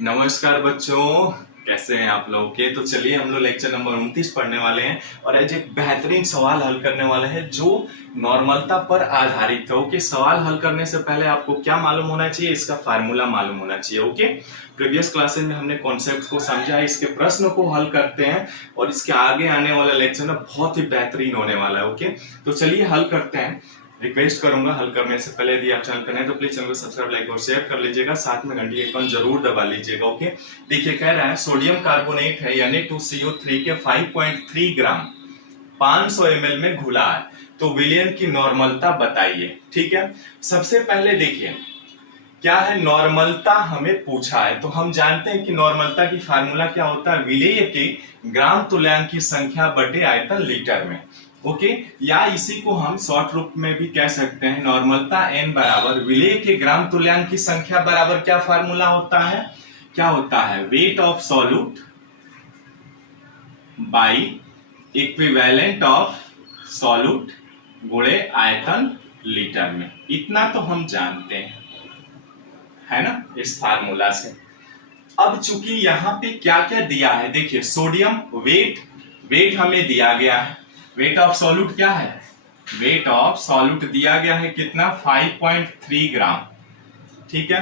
नमस्कार बच्चों, कैसे हैं आप लोग के। तो चलिए हम लोग लेक्चर नंबर 29 पढ़ने वाले हैं और आज एक बेहतरीन सवाल हल करने वाले हैं जो नॉर्मलता पर आधारित है। ओके, सवाल हल करने से पहले आपको क्या मालूम होना चाहिए, इसका फार्मूला मालूम होना चाहिए। ओके, प्रीवियस क्लासेस में हमने कॉन्सेप्ट को समझा, इसके प्रश्न को हल करते हैं और इसके आगे आने वाला लेक्चर ना बहुत ही बेहतरीन होने वाला है। ओके, तो चलिए हल करते हैं। रिक्वेस्ट करूंगा हल करने से पहले यदि आप चैनल पर नए तो प्लीज चैनल को सब्सक्राइब, लाइक और शेयर कर लीजिएगा, साथ में घंटी के आइकन जरूर दबा लीजिएगा। ओके, देखिए कह रहा है सोडियम कार्बोनेट है Na2CO3 के 5.3 ग्राम 500 ml में घुला है, तो विलयन की नॉर्मलता बताइए। ठीक है, सबसे पहले देखिए क्या है नॉर्मलता, हमें पूछा है तो हम जानते हैं कि नॉर्मलता की फार्मूला क्या होता है, विलेय के ग्राम तुल्यांक की संख्या बटे आयतन लीटर में। ओके, या इसी को हम शॉर्ट रूप में भी कह सकते हैं, नॉर्मलता n बराबर विलेय के ग्राम तुल्यांक की संख्या बराबर क्या फार्मूला होता है, क्या होता है, weight of solute by equivalent of solute गुणे आयतन लीटर में। इतना तो हम जानते हैं, है ना, इस फार्मूला से। अब चूंकि यहाँ पे क्या क्या दिया है, देखिए सोडियम वेट हमें दिया गया है, वेट ऑफ सॉल्यूट क्या है, वेट ऑफ सॉल्यूट दिया गया है कितना, 5.3 ग्राम। ठीक है,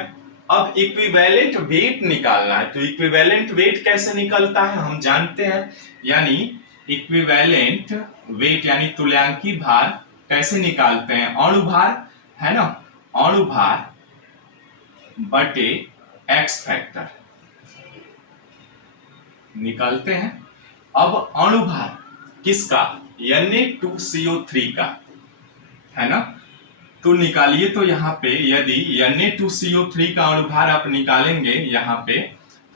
अब इक्विवेलेंट वेट निकालना है, तो इक्विवेलेंट वेट कैसे निकलता है हम जानते हैं, यानी इक्विवेलेंट वेट यानी तुल्यांकी भार कैसे निकालते हैं, अणु भार है ना, अणु भार बटे एक्स फैक्टर निकालते हैं। अब अणु भार किसका, Na2CO3 का, है ना, तो निकालिए। तो यहाँ पे यदि Na2CO3 का अणु भार आप निकालेंगे यहाँ पे,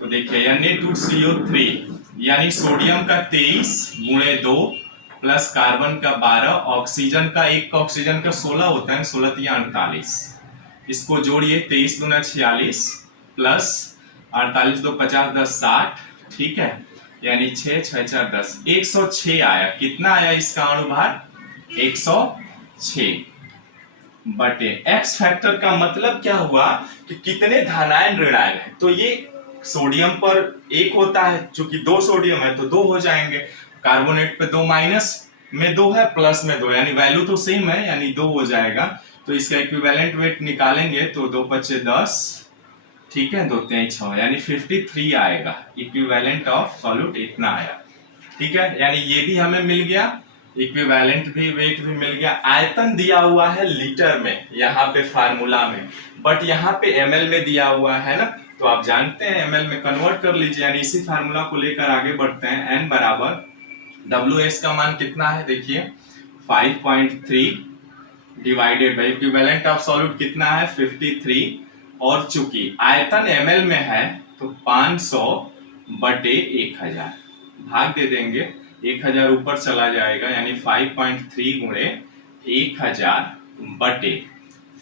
तो देखिए Na2CO3 यानी सोडियम का 23 गुणे 2 प्लस कार्बन का 12, ऑक्सीजन का एक ऑक्सीजन का 16 होता है, 16 48, इसको जोड़िए, 23 दूना 46 प्लस 48 दो 50 10 60, ठीक है, यानी 6 6 4 10, 106 आया। कितना आया इसका अणु भार, 106 बटे एक्स फैक्टर का मतलब क्या हुआ कि कितने धनायन ऋणायन है, तो ये सोडियम पर एक होता है, चूंकि 2 सोडियम है तो 2 हो जाएंगे, कार्बोनेट पे 2 माइनस में 2 है, प्लस में 2, यानी वैल्यू तो सेम है, यानी 2 हो जाएगा। तो इसका इक्विवेलेंट वेट निकालेंगे तो 2 पचे 10, ठीक है, 2 3 6, यानी 53 आएगा। इक्विवेलेंट ऑफ सॉल्यूट इतना आया, ठीक है, यानी ये भी हमें मिल गया, इक्विवेलेंट भी वेट भी मिल गया। आयतन दिया हुआ है लीटर में यहाँ पे फार्मूला में, बट यहाँ पे ml में दिया हुआ है ना, तो आप जानते हैं ml में कन्वर्ट कर लीजिए, यानी इसी फार्मूला को लेकर आगे बढ़ते हैं। n बराबर WS का मान कितना है, देखिए 5.3 divided by equivalent of solute कितना है 53, और चूंकि आयतन ml में है तो 500 बटे 1000, भाग दे देंगे, 1000 ऊपर चला जाएगा, यानी 5.3 गुणे 1000 बटे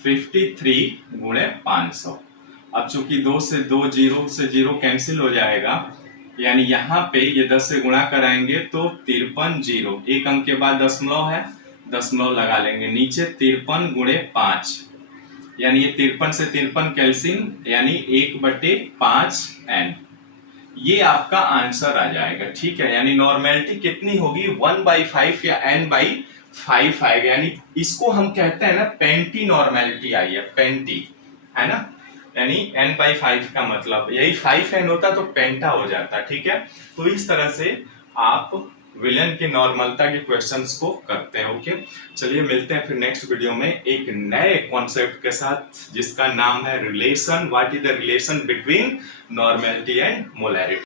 53 गुणे 500। अब चूंकि 2 से 2 0 से 0 कैंसिल हो जाएगा, यानी यहाँ पे ये 10 से गुणा कराएंगे तो 53 0, एक अंक के बाद दशमलव है, दशमलव लगा लेंगे, नीचे 53 गुणे 5, यानी ये 53 से 53 कैल्सियम, यानी 1/5n, ये आपका आंसर आ जाएगा। ठीक है, यानी नॉर्मेलिटी कितनी होगी, 1/5 या n/5 आएगा, यानी इसको हम कहते हैं ना पेंटी नॉर्मेलिटी आई है, पेंटी, है ना, यानी n/5 का मतलब यही 5n होता तो पेंटा हो जाता। ठीक है, तो इस तरह से आप विलयन की नॉर्मलता के क्वेश्चंस को करते हैं। ओके, चलिए मिलते हैं फिर नेक्स्ट वीडियो में एक नए कॉन्सेप्ट के साथ, जिसका नाम है relation, what is the relation between normality and molarity.